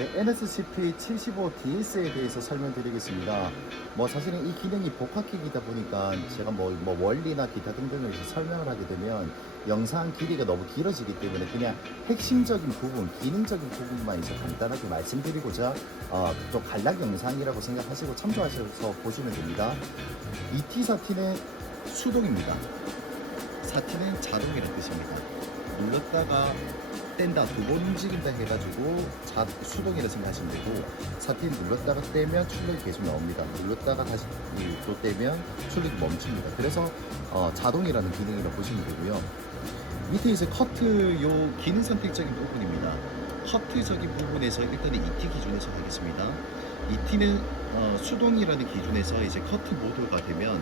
네, NSCP75DS에 대해서 설명드리겠습니다. 사실은 이 기능이 복합기기다 보니까 제가 원리나 기타 등등을 이제 설명을 하게 되면 영상 길이가 너무 길어지기 때문에 그냥 핵심적인 부분, 기능적인 부분만 이제 간단하게 말씀드리고자 또 간략 영상이라고 생각하시고 참조하셔서 보시면 됩니다. ET4T는 수동입니다. 4T는 자동이라는 뜻입니다. 눌렀다가 뗀다, 두 번 움직인다 해가지고 수동이라 생각하시면 되고, 4T는 눌렀다가 떼면 출력이 계속 나옵니다. 눌렀다가 다시 또 떼면 출력이 멈춥니다. 그래서 자동이라는 기능이라고 보시면 되고요. 밑에 이제 커트 요 기능 선택적인 부분입니다. 커트적인 부분에서 일단은 ET 기준에서 하겠습니다. ET는 수동이라는 기준에서 이제 커트 모드가 되면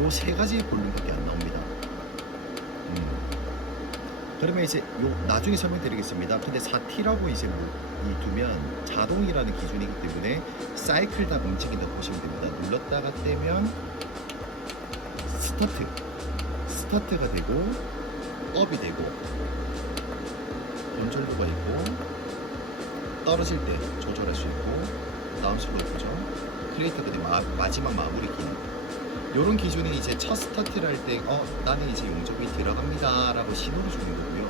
요 세 가지 볼륨밖에 안 나옵니다. 그러면 이제 나중에 설명드리겠습니다. 근데 4T라고 이제 두면 자동이라는 기준이기 때문에 사이클당 움직인다고 보시면 됩니다. 눌렀다가 떼면 스타트가 되고 업이 되고 건절도가 있고 떨어질 때 조절할 수 있고 다음 슬로우죠. 크리에이터가 되면 마지막 마무리 기능. 이런 기준이 이제 첫 스타트를 할 때 나는 이제 용접이 들어갑니다 라고 신호를 주는 거고요.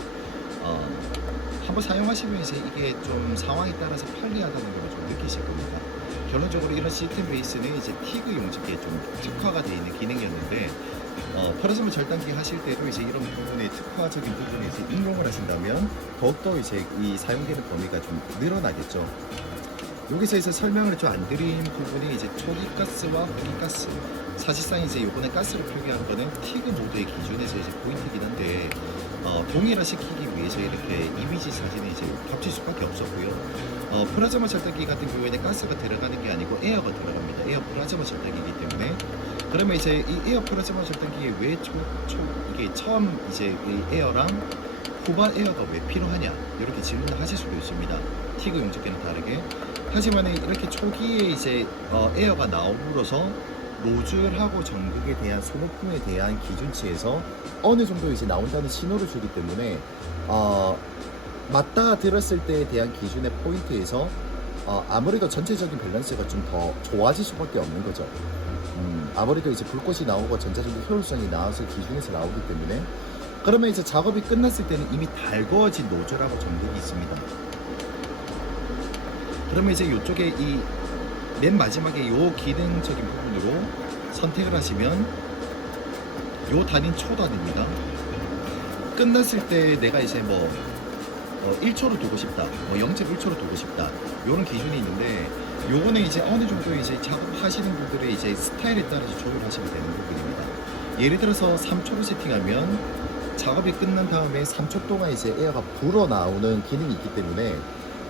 한번 사용하시면 이제 이게 좀 상황에 따라서 편리하다는 걸 좀 느끼실 겁니다. 결론적으로 이런 시스템 베이스는 이제 티그 용접기에 좀 특화가 되어 있는 기능이었는데 프라즈마 절단기 하실 때도 이제 이런 부분에 특화적인 부분에 이제 응용을 하신다면 더욱더 이제 이 사용되는 범위가 좀 늘어나겠죠. 여기서 이제 설명을 좀 안 드린 부분이 이제 초기가스와 후기가스. 사실상 이제 요번에 가스를 표기한 거는 티그 모드의 기준에서 이제 포인트긴 한데 동일화시키기 위해서 이렇게 이미지 사진을 이제 겹칠 수밖에 없었고요. 플라즈마 절단기 같은 경우에는 가스가 들어가는 게 아니고 에어가 들어갑니다. 에어 플라즈마 절단기이기 때문에. 그러면 이제 이 에어 플라즈마 절단기에 왜 이게 처음 이제 이 에어랑 후반 에어가 왜 필요하냐 이렇게 질문을 하실 수도 있습니다. 티그 용접기는 다르게. 하지만 이렇게 초기에 이제 에어가 나옴으로써 노즐하고 전극에 대한 소모품에 대한 기준치에서 어느 정도 이제 나온다는 신호를 주기 때문에 맞다 들었을 때에 대한 기준의 포인트에서 아무래도 전체적인 밸런스가 좀 더 좋아질 수밖에 없는 거죠. 아무래도 이제 불꽃이 나오고 전체적인 효율성이 나와서 기준에서 나오기 때문에. 그러면 이제 작업이 끝났을 때는 이미 달궈진 노즐하고 전극이 있습니다. 그러면 이제 이쪽에 이 맨 마지막에 요 기능적인 부분으로 선택을 하시면 요 단위는 초단입니다. 끝났을 때 내가 이제 1초로 두고 싶다, 0.1초로 두고 싶다, 요런 기준이 있는데 요거는 이제 어느 정도 이제 작업하시는 분들의 이제 스타일에 따라서 조율하시면 되는 부분입니다. 예를 들어서 3초로 세팅하면 작업이 끝난 다음에 3초 동안 이제 에어가 불어 나오는 기능이 있기 때문에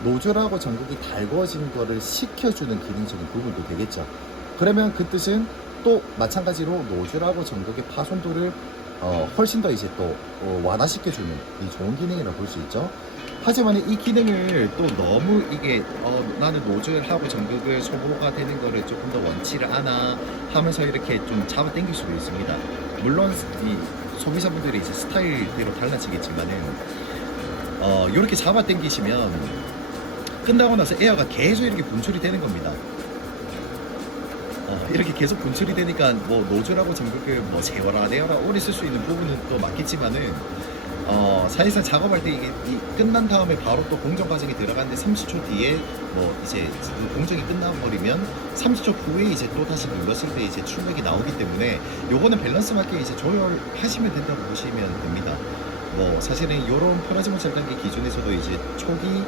노즐하고 전극이 달궈진 거를 식혀주는 기능적인 부분도 되겠죠. 그러면 그 뜻은 또 마찬가지로 노즐하고 전극의 파손도를 훨씬 더 이제 또 완화시켜주는 이 좋은 기능이라고 볼 수 있죠. 하지만 이 기능을 또 너무 이게 나는 노즐하고 전극을 소모가 되는 거를 조금 더 원치를 않아 하면서 이렇게 좀 잡아 당길 수도 있습니다. 물론 이 소비자분들이 이제 스타일대로 달라지겠지만은 이렇게 잡아 당기시면 끝나고 나서 에어가 계속 이렇게 분출이 되는 겁니다. 이렇게 계속 분출이 되니까 노즐하고 전극을 제어라 내어라 오래 쓸 수 있는 부분은 또 맞겠지만은 사실상 작업할 때 이게 끝난 다음에 바로 또 공정 과정이 들어가는데 30초 뒤에 이제 그 공정이 끝나버리면 30초 후에 이제 또 다시 눌렀을 때 이제 출력이 나오기 때문에 요거는 밸런스 맞게 이제 조절하시면 된다고 보시면 됩니다. 사실은 요런 플라즈마 절단기 기준에서도 이제 초기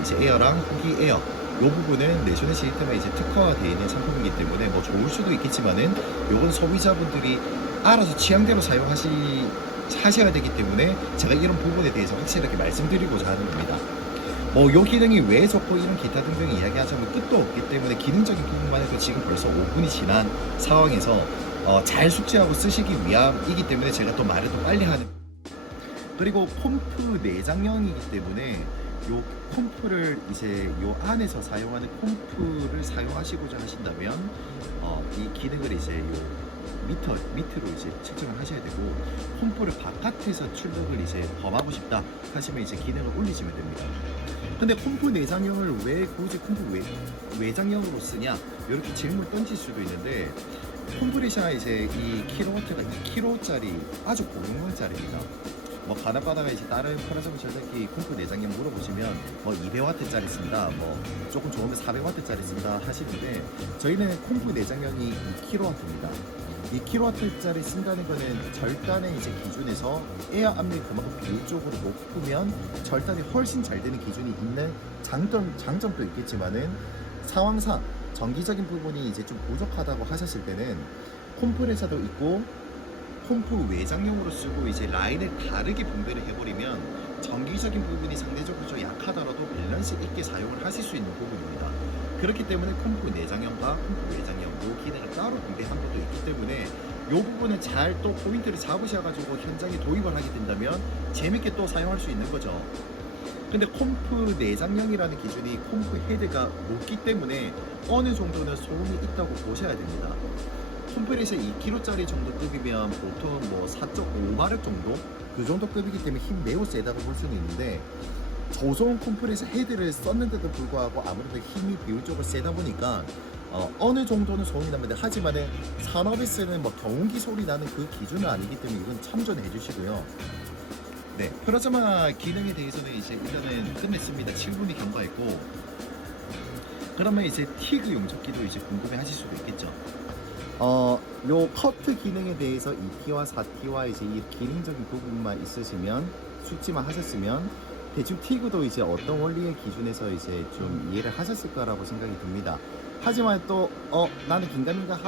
이제 에어랑 후기 에어 요 부분은 내셔널 시스템에 이제 특화가 되어 있는 상품이기 때문에 좋을 수도 있겠지만은 요건 소비자분들이 알아서 취향대로 하셔야 되기 때문에 제가 이런 부분에 대해서 확실하게 말씀드리고자 하는 겁니다. 요 기능이 왜 좋고 이런 기타 등등 이야기하자면 끝도 없기 때문에 기능적인 부분만 해도 지금 벌써 5분이 지난 상황에서 잘 숙지하고 쓰시기 위함이기 때문에 제가 또 말을 더 빨리 하는. 그리고 콤프 내장형이기 때문에 요 콤프를 이제 요 안에서 사용하는 콤프를 사용하시고자 하신다면 이 기능을 이제 밑으로 이제 측정을 하셔야 되고, 콤프를 바깥에서 출력을 이제 범하고 싶다 하시면 이제 기능을 올리시면 됩니다. 근데 콤프 내장형을 왜 굳이 콤프 외장형으로 쓰냐, 이렇게 질문을 던질 수도 있는데, 콤프레셔가 이제 이 킬로와트가 2kg짜리 아주 고용량짜리입니다. 뭐 가나바다가 이제 다른 프라자부 절단기 콤프 내장형 물어보시면 뭐 200W짜리 씁니다, 뭐 조금 좋으면 400W짜리 씁니다 하시는데, 저희는 콤프 내장형이 2kW입니다. 2kW짜리 쓴다는 거는 절단의 이제 기준에서 에어 압력이 그만큼 비율적으로 높으면 절단이 훨씬 잘 되는 기준이 있는 장점도 있겠지만은, 상황상 전기적인 부분이 이제 좀 부족하다고 하셨을 때는 콤프레서도 있고 콤프 외장형으로 쓰고 이제 라인을 다르게 분배를 해버리면 전기적인 부분이 상대적으로 좀 약하더라도 밸런스 있게 사용을 하실 수 있는 부분입니다. 그렇기 때문에 콤프 내장형과 콤프 외장형 요 기능을 따로 분배한 것도 있기 때문에 이 부분은 잘 또 포인트를 잡으셔가지고 현장에 도입을 하게 된다면 재밌게 또 사용할 수 있는 거죠. 근데 콤프 내장형이라는 기준이 콤프 헤드가 높기 때문에 어느 정도는 소음이 있다고 보셔야 됩니다. 콤프레셔 2kg짜리 정도 급이면 보통 뭐 4.5마력 정도? 그 정도 급이기 때문에 힘 매우 세다고 볼 수는 있는데, 저소음 콤프레셔 헤드를 썼는데도 불구하고 아무래도 힘이 비율적으로 세다 보니까 어느 정도는 소음이 납니다. 하지만은 산업에 쓰는 뭐 경운기 소리 나는 그 기준은 아니기 때문에 이건 참조해 주시고요. 네, 플라즈마 기능에 대해서는 이제 일단은 끝냈습니다. 7분이 경과했고, 그러면 이제 티그 용접기도 이제 궁금해 하실 수도 있겠죠. 요 커트 기능에 대해서 2T와 4T와 이제 이 기능적인 부분만 있으시면, 숙지만 하셨으면 대충 티그도 이제 어떤 원리의 기준에서 이제 좀 이해를 하셨을 거라고 생각이 듭니다. 하지만 또 나는 긴가민가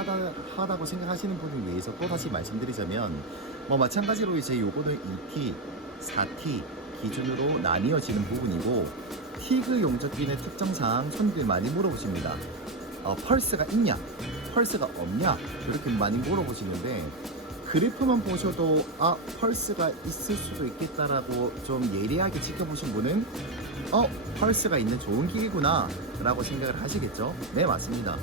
하다고 생각하시는 분을 위해서 또 다시 말씀드리자면, 뭐 마찬가지로 이제 요거는 2T, 4T 기준으로 나뉘어지는 부분이고, 티그 용접기는 특정사항 손님들이 많이 물어보십니다. 펄스가 있냐, 펄스가 없냐, 이렇게 많이 물어보시는데, 그래프만 보셔도 펄스가 있을 수도 있겠다라고 좀 예리하게 지켜보신 분은 펄스가 있는 좋은 기기구나 라고 생각을 하시겠죠. 네, 맞습니다.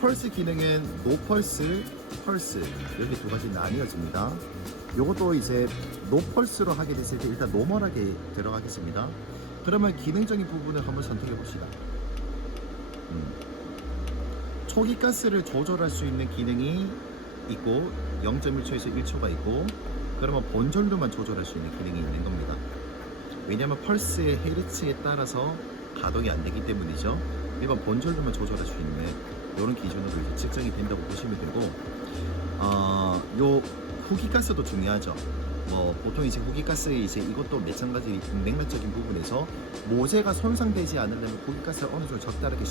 펄스 기능은 노펄스, 펄스 이렇게 두 가지 나뉘어집니다. 요것도 이제 노펄스로 하게 됐을 때 일단 노멀하게 들어가겠습니다. 그러면 기능적인 부분을 한번 선택해 봅시다. 초기 가스를 조절할 수 있는 기능이 있고 0.1초에서 1초가 있고, 그러면 본전류만 조절할 수 있는 기능이 있는 겁니다. 왜냐하면 펄스의 헤르츠에 따라서 가동이 안 되기 때문이죠. 일반 본전류만 조절할 수 있는 이런 기준으로 이제 측정이 된다고 보시면 되고, 요 후기가스도 중요하죠. 뭐 보통 이제 후기가스에 이제 이것도 마찬가지 맥락적인 부분에서 모재가 손상되지 않으려면 후기가스를 어느 정도 적당하게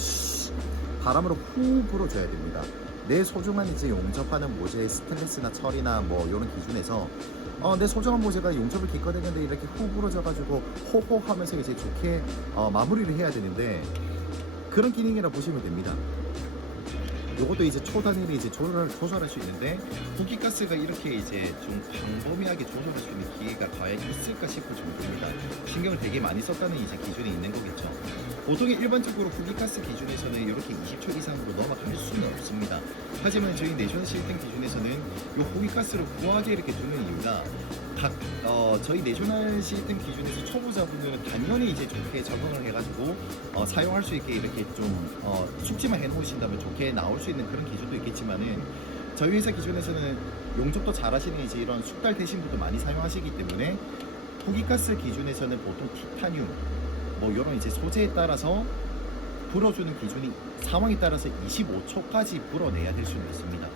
바람으로 후 불어줘야 됩니다. 내 소중한 이제 용접하는 모재 스테인리스나 철이나 뭐 이런 기준에서 내 소중한 모재가 용접을 기껏했는데 이렇게 후 불어져가지고 호호 하면서 이제 좋게 마무리를 해야 되는데, 그런 기능이라 보시면 됩니다. 요것도 이제 초단위로 이제 조절할 수 있는데, 후기가스가 이렇게 이제 좀 광범위하게 조절할 수 있는 기계가 과연 있을까 싶을 정도입니다. 신경을 되게 많이 썼다는 이제 기준이 있는 거겠죠. 보통 일반적으로 후기가스 기준에서는 이렇게 20초 이상으로 넘어갈 수는 없습니다. 하지만 저희 내셔널 시스템 기준에서는 이 후기가스를 구하게 이렇게 두는 이유가, 저희 내셔널 시스템 기준에서 초보자분들은 당연히 이제 좋게 적응을 해가지고 사용할 수 있게 이렇게 좀 숙지만 해놓으신다면 좋게 나올 수 있는 그런 기준도 있겠지만은, 저희 회사 기준에서는 용접도 잘 하시는 이제 이런 숙달 되신 분도 많이 사용하시기 때문에, 후기가스 기준에서는 보통 티타늄 뭐 이런 이제 소재에 따라서 불어주는 기준이 상황에 따라서 25초까지 불어내야 될 수는 있습니다.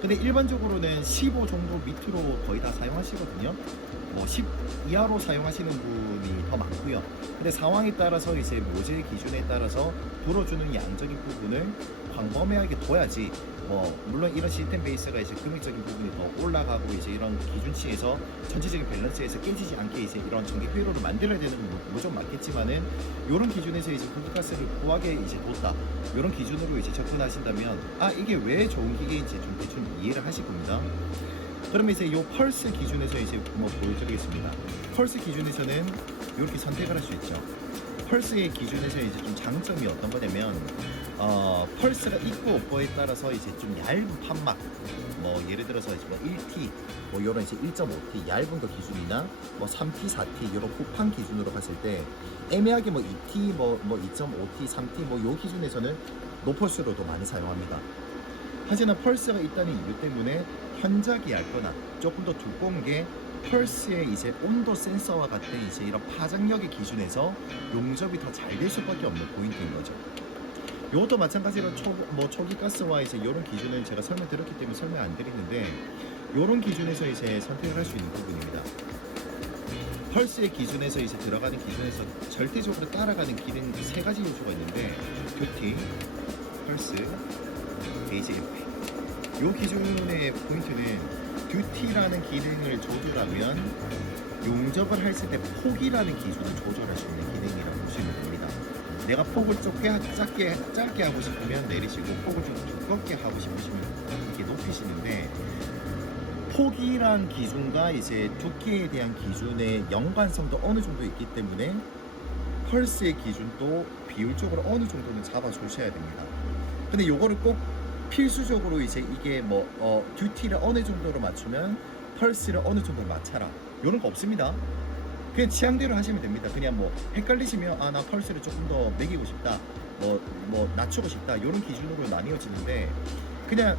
근데 일반적으로는 15 정도 밑으로 거의 다 사용하시거든요. 뭐 10 이하로 사용하시는 분이 더 많고요. 근데 상황에 따라서 이제 모재 기준에 따라서 불어주는 양적인 부분을 광범위하게 둬야지, 뭐 물론 이런 시스템 베이스가 이제 금액적인 부분이 더 올라가고 이제 이런 기준치에서 전체적인 밸런스에서 깨지지 않게 이제 이런 전기 회로를 만들어야 되는 건 무조건 맞겠지만은, 이런 기준에서 이제 후기가스를 구하게 이제 뒀다, 이런 기준으로 이제 접근하신다면 이게 왜 좋은 기계인지 좀 대충 이해를 하실 겁니다. 그러면 이제 이 펄스 기준에서 이제 한번 보여드리겠습니다. 펄스 기준에서는 이렇게 선택을 할 수 있죠. 펄스의 기준에서 이제 좀 장점이 어떤 거냐면, 펄스가 있고 없고에 따라서 이제 좀 얇은 판막, 뭐 예를 들어서 이제 뭐 1T, 뭐 요런 이제 1.5T 얇은 거 기준이나 뭐 3T, 4T 요런 후판 기준으로 봤을 때 애매하게 뭐 2T, 뭐 2.5T, 3T 뭐 요 기준에서는 노펄스로도 많이 사용합니다. 하지만 펄스가 있다는 이유 때문에 현작이 얇거나 조금 더 두꺼운 게 펄스의 이제 온도 센서와 같은 이제 이런 파장력의 기준에서 용접이 더 잘 될 수밖에 없는 포인트인 거죠. 이것도 마찬가지로 초기 가스와 이제 이런 기준은 제가 설명드렸기 때문에 설명 안 드리는데 이런 기준에서 이제 선택을 할 수 있는 부분입니다. 펄스의 기준에서 이제 들어가는 기준에서 절대적으로 따라가는 기능 세 가지 요소가 있는데 듀티, 펄스, 베이지 앰프. 이 기준의 포인트는 듀티라는 기능을 조절하면 용접을 했을 때 폭이라는 기준을 조절할 수 있는 기능이라고 보시면 됩니다. 내가 폭을 짧게 하고 싶으면 내리시고 폭을 좀 두껍게 하고 싶으시면 이렇게 높이시는데 폭이란 기준과 이제 두께에 대한 기준의 연관성도 어느 정도 있기 때문에 펄스의 기준도 비율적으로 어느 정도는 잡아 주셔야 됩니다. 근데 요거를 꼭 필수적으로 이제 이게 듀티를 어느 정도로 맞추면 펄스를 어느 정도로 맞춰라 요런 거 없습니다. 그냥 취향대로 하시면 됩니다. 그냥 뭐 헷갈리시면 나 펄스를 조금 더 매기고 싶다, 뭐 낮추고 싶다 요런 기준으로 나뉘어지는데 그냥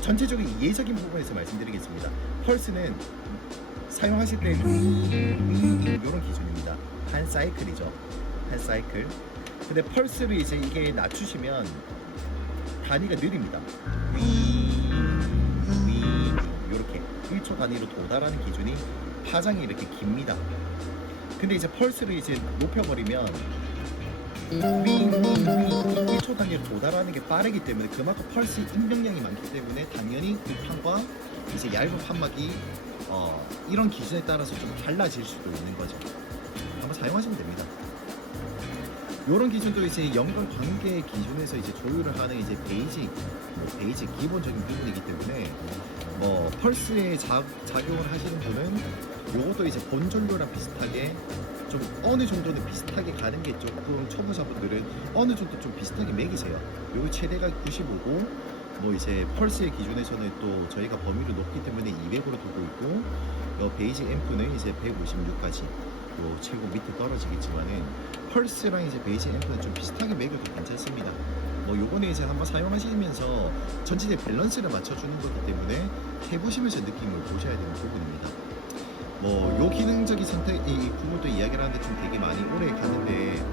전체적인 이해적인 부분에서 말씀드리겠습니다. 펄스는 사용하실 때 요런 기준입니다. 한 사이클이죠. 한 사이클. 근데 펄스를 이제 이게 낮추시면 단위가 느립니다. 요렇게 1초 단위로 도달하는 기준이 파장이 이렇게 깁니다. 근데 이제 펄스를 이제 높여버리면 1초 단위로 도달하는 게 빠르기 때문에 그만큼 펄스 입력량이 많기 때문에 당연히 그 판과 이제 얇은 판막이 이런 기준에 따라서 좀 달라질 수도 있는 거죠. 한번 사용하시면 됩니다. 이런 기준도 이제 연관 관계 기준에서 이제 조율을 하는 이제 베이지 기본적인 부분이기 때문에 펄스에 작용을 하시는 분은 요것도 이제 본전료랑 비슷하게 좀 어느 정도는 비슷하게 가는 게 조금 초보자분들은 어느 정도 좀 비슷하게 매기세요. 요거 최대가 95고 이제 펄스의 기준에서는 또 저희가 범위를 높기 때문에 200으로 두고 있고 베이지 앰프는 이제 156까지 요 최고 밑에 떨어지겠지만은 펄스랑 이제 베이지 앰프는 좀 비슷하게 매겨도 괜찮습니다. 요거는 이제 한번 사용하시면서 전체적 밸런스를 맞춰주는 거기 때문에 해보시면서 느낌을 보셔야 되는 부분입니다. 요 기능적인 선택, 이 부분도 이야기를 하는데 좀 되게 많이 오래 갔는데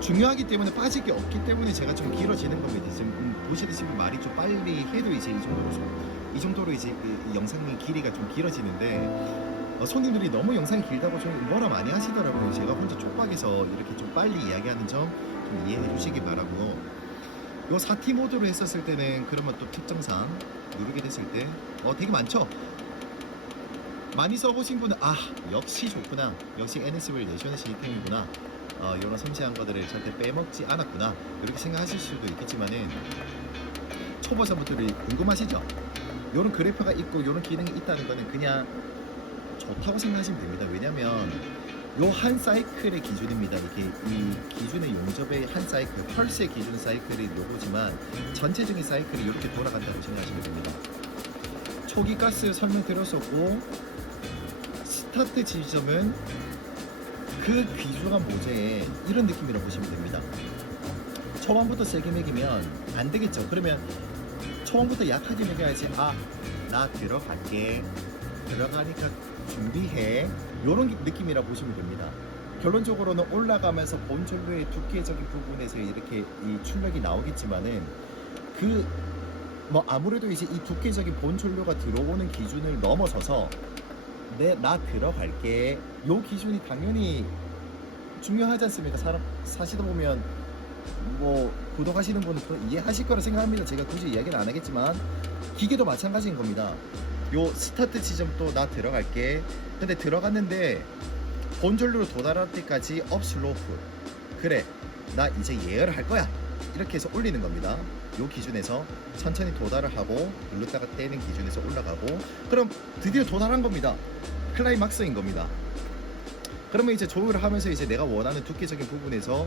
중요하기 때문에 빠질 게 없기 때문에 제가 좀 길어지는 겁니다. 지금 보시다시피 말이 좀 빨리 해도 이제 이 정도로 이제 이 영상의 길이가 좀 길어지는데 손님들이 너무 영상이 길다고 좀 뭐라 많이 하시더라고요. 제가 혼자 촉박해서 이렇게 좀 빨리 이야기하는 점 좀 이해해 주시기 바라고 요 4T 모드로 했었을 때는 그러면 또 특정상 누르게 됐을 때 되게 많죠? 많이 써보신 분은 역시 좋구나, 역시 NSL 내셔널 시스템이구나, 이런 섬세한 것들을 절대 빼먹지 않았구나 이렇게 생각하실 수도 있겠지만은 초보자분들이 궁금하시죠? 이런 그래프가 있고 이런 기능이 있다는 거는 그냥 좋다고 생각하시면 됩니다. 왜냐면 요 한 사이클의 기준입니다. 이게 이 기준의 용접의 한 사이클, 펄스의 기준 사이클이 요거지만 전체적인 사이클이 이렇게 돌아간다고 생각하시면 됩니다. 초기 가스 설명드렸었고 스타트 지점은 그 귀중한 모재에 이런 느낌이라고 보시면 됩니다. 초반부터 세게 매기면 안 되겠죠. 그러면 초반부터 약하게 매겨야지. 나 들어갈게, 들어가니까 준비해, 요런 느낌이라 보시면 됩니다. 결론적으로는 올라가면서 본전류의 두께적인 부분에서 이렇게 이 출력이 나오겠지만은 아무래도 이제 이 두께적인 본전류가 들어오는 기준을 넘어서서 나 들어갈게 요 기준이 당연히 중요하지 않습니까? 사시다 보면 구독하시는 분은 이해하실 거라 생각합니다. 제가 굳이 이야기는 안 하겠지만 기계도 마찬가지인 겁니다. 요 스타트 지점도 나 들어갈게, 근데 들어갔는데 본전류로 도달할 때까지 업슬로프, 그래 나 이제 예열을 할 거야 이렇게 해서 올리는 겁니다. 요 기준에서 천천히 도달을 하고 눌렀다가 떼는 기준에서 올라가고 그럼 드디어 도달한 겁니다. 클라이막스인 겁니다. 그러면 이제 조율을 하면서 이제 내가 원하는 두께적인 부분에서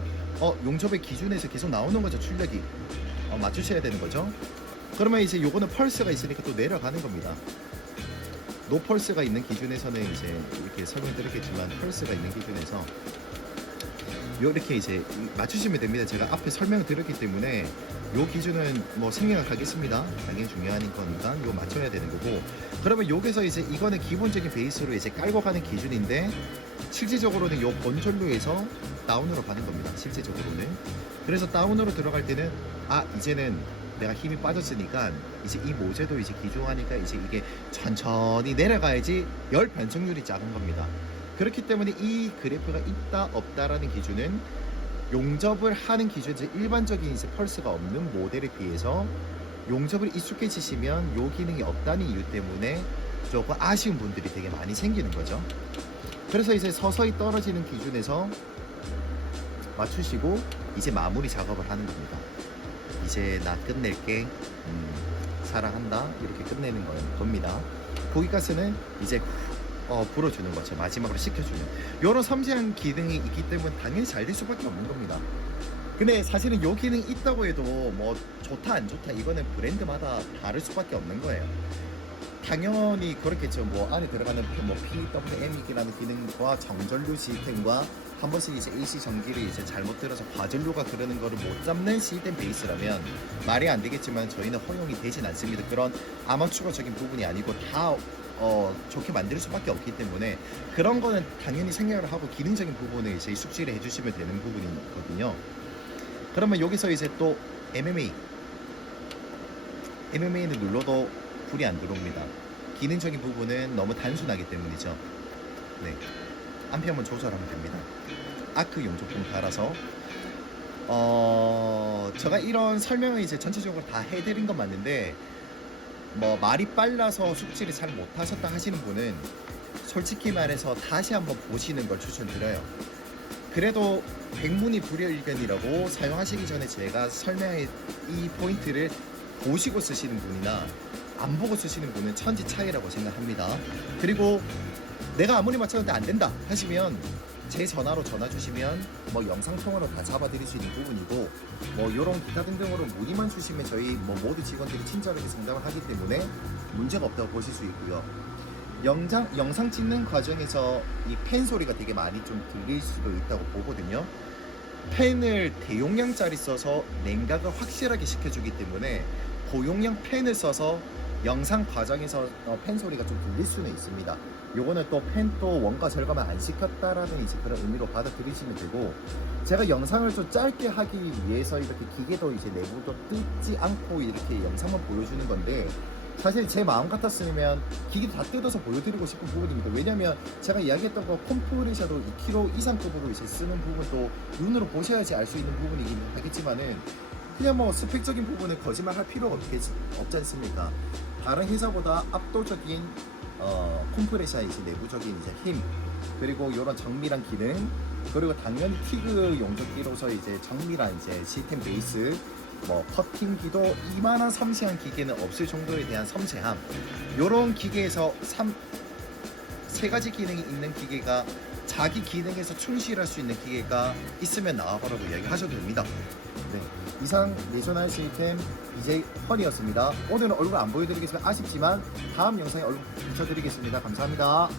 용접의 기준에서 계속 나오는 거죠. 출력이 맞추셔야 되는 거죠. 그러면 이제 요거는 펄스가 있으니까 또 내려가는 겁니다. 노펄스가 있는 기준에서는 이제 이렇게 설명드렸겠지만 펄스가 있는 기준에서 요렇게 이제 맞추시면 됩니다. 제가 앞에 설명을 드렸기 때문에 요 기준은 뭐 생략하겠습니다. 당연히 중요한 거니까 요 맞춰야 되는 거고, 그러면 여기서 이제 이거는 기본적인 베이스로 이제 깔고 가는 기준인데 실질적으로는 요 본전류에서 다운으로 가는 겁니다. 실제적으로는. 그래서 다운으로 들어갈 때는 이제는 내가 힘이 빠졌으니까 이제 이 모재도 이제 기중하니까 이제 이게 천천히 내려가야지 열 변속률이 작은 겁니다. 그렇기 때문에 이 그래프가 있다 없다라는 기준은 용접을 하는 기준, 이제 일반적인 이제 펄스가 없는 모델에 비해서 용접을 익숙해지시면 요 기능이 없다는 이유 때문에 조금 아쉬운 분들이 되게 많이 생기는 거죠. 그래서 이제 서서히 떨어지는 기준에서 맞추시고 이제 마무리 작업을 하는 겁니다. 이제 나 끝낼게, 사랑한다, 이렇게 끝내는 겁니다. 고기가스는 이제 불어주는 거죠. 마지막으로 식혀주는 이런 섬세한 기능이 있기 때문에 당연히 잘 될 수밖에 없는 겁니다. 근데 사실은 요 기능이 있다고 해도 뭐 좋다 안 좋다 이거는 브랜드마다 다를 수밖에 없는 거예요. 당연히 그렇겠죠. 뭐 안에 들어가는 뭐 PWM이라는 기능과 정전류 시스템과 한 번씩 이제 AC 전기를 이제 잘못 들어서 과전류가 그러는 거를 못 잡는 시스템 베이스라면 말이 안 되겠지만 저희는 허용이 되진 않습니다. 그런 아마추어적인 부분이 아니고 다 좋게 만들 수밖에 없기 때문에 그런 거는 당연히 생각을 하고 기능적인 부분을 이제 숙지를 해주시면 되는 부분이거든요. 그러면 여기서 이제 또 MMA는 눌러도 불이 안 들어옵니다. 기능적인 부분은 너무 단순하기 때문이죠. 네, 암페어만 조절하면 됩니다. 아크 용접봉 달아서 제가 이런 설명을 이제 전체적으로 다 해드린 건 맞는데 뭐 말이 빨라서 숙지를 잘 못하셨다 하시는 분은 솔직히 말해서 다시 한번 보시는 걸 추천드려요. 그래도 백문이 불여일견이라고 사용하시기 전에 제가 설명의 이 포인트를 보시고 쓰시는 분이나 안 보고 쓰시는 분은 천지 차이라고 생각합니다. 그리고 내가 아무리 맞췄는데 안 된다 하시면 제 전화로 전화 주시면 뭐 영상통화로 다 잡아드릴 수 있는 부분이고, 뭐 요런 기타 등등으로 문의만 주시면 저희 뭐 모두 직원들이 친절하게 상담을 하기 때문에 문제가 없다고 보실 수 있고요. 영상 찍는 과정에서 이 팬 소리가 되게 많이 좀 들릴 수도 있다고 보거든요. 팬을 대용량짜리 써서 냉각을 확실하게 시켜주기 때문에 고용량 팬을 써서 영상 과정에서 팬 소리가 좀 들릴 수는 있습니다. 요거는 또 팬 또 원가 절감을 안 시켰다라는 이제 그런 의미로 받아들이시면 되고, 제가 영상을 좀 짧게 하기 위해서 이렇게 기계도 이제 내부도 뜯지 않고 이렇게 영상만 보여주는 건데, 사실 제 마음 같았으면 기계도 다 뜯어서 보여드리고 싶은 부분입니다. 왜냐면 제가 이야기했던 거 컴프레셔도 2kg 이상급으로 이제 쓰는 부분도 눈으로 보셔야지 알 수 있는 부분이긴 하겠지만은 그냥 뭐 스펙적인 부분은 거짓말 할 필요가 없지 않습니까? 다른 회사보다 압도적인 컴프레셔의 이제 내부적인 이제 힘, 그리고 이런 정밀한 기능, 그리고 당연히 티그 용접기로서 이제 정밀한 이제 시스템 베이스, 뭐 커팅기도 이만한 섬세한 기계는 없을 정도에 대한 섬세함, 이런 기계에서 세 가지 기능이 있는 기계가 자기 기능에서 충실할 수 있는 기계가 있으면 나와보라고 이야기하셔도 됩니다. 네, 이상 내셔널 시스템 BJ 허니였습니다. 오늘은 얼굴 안 보여드리겠지만 아쉽지만 다음 영상에 얼굴 비춰드리겠습니다. 감사합니다.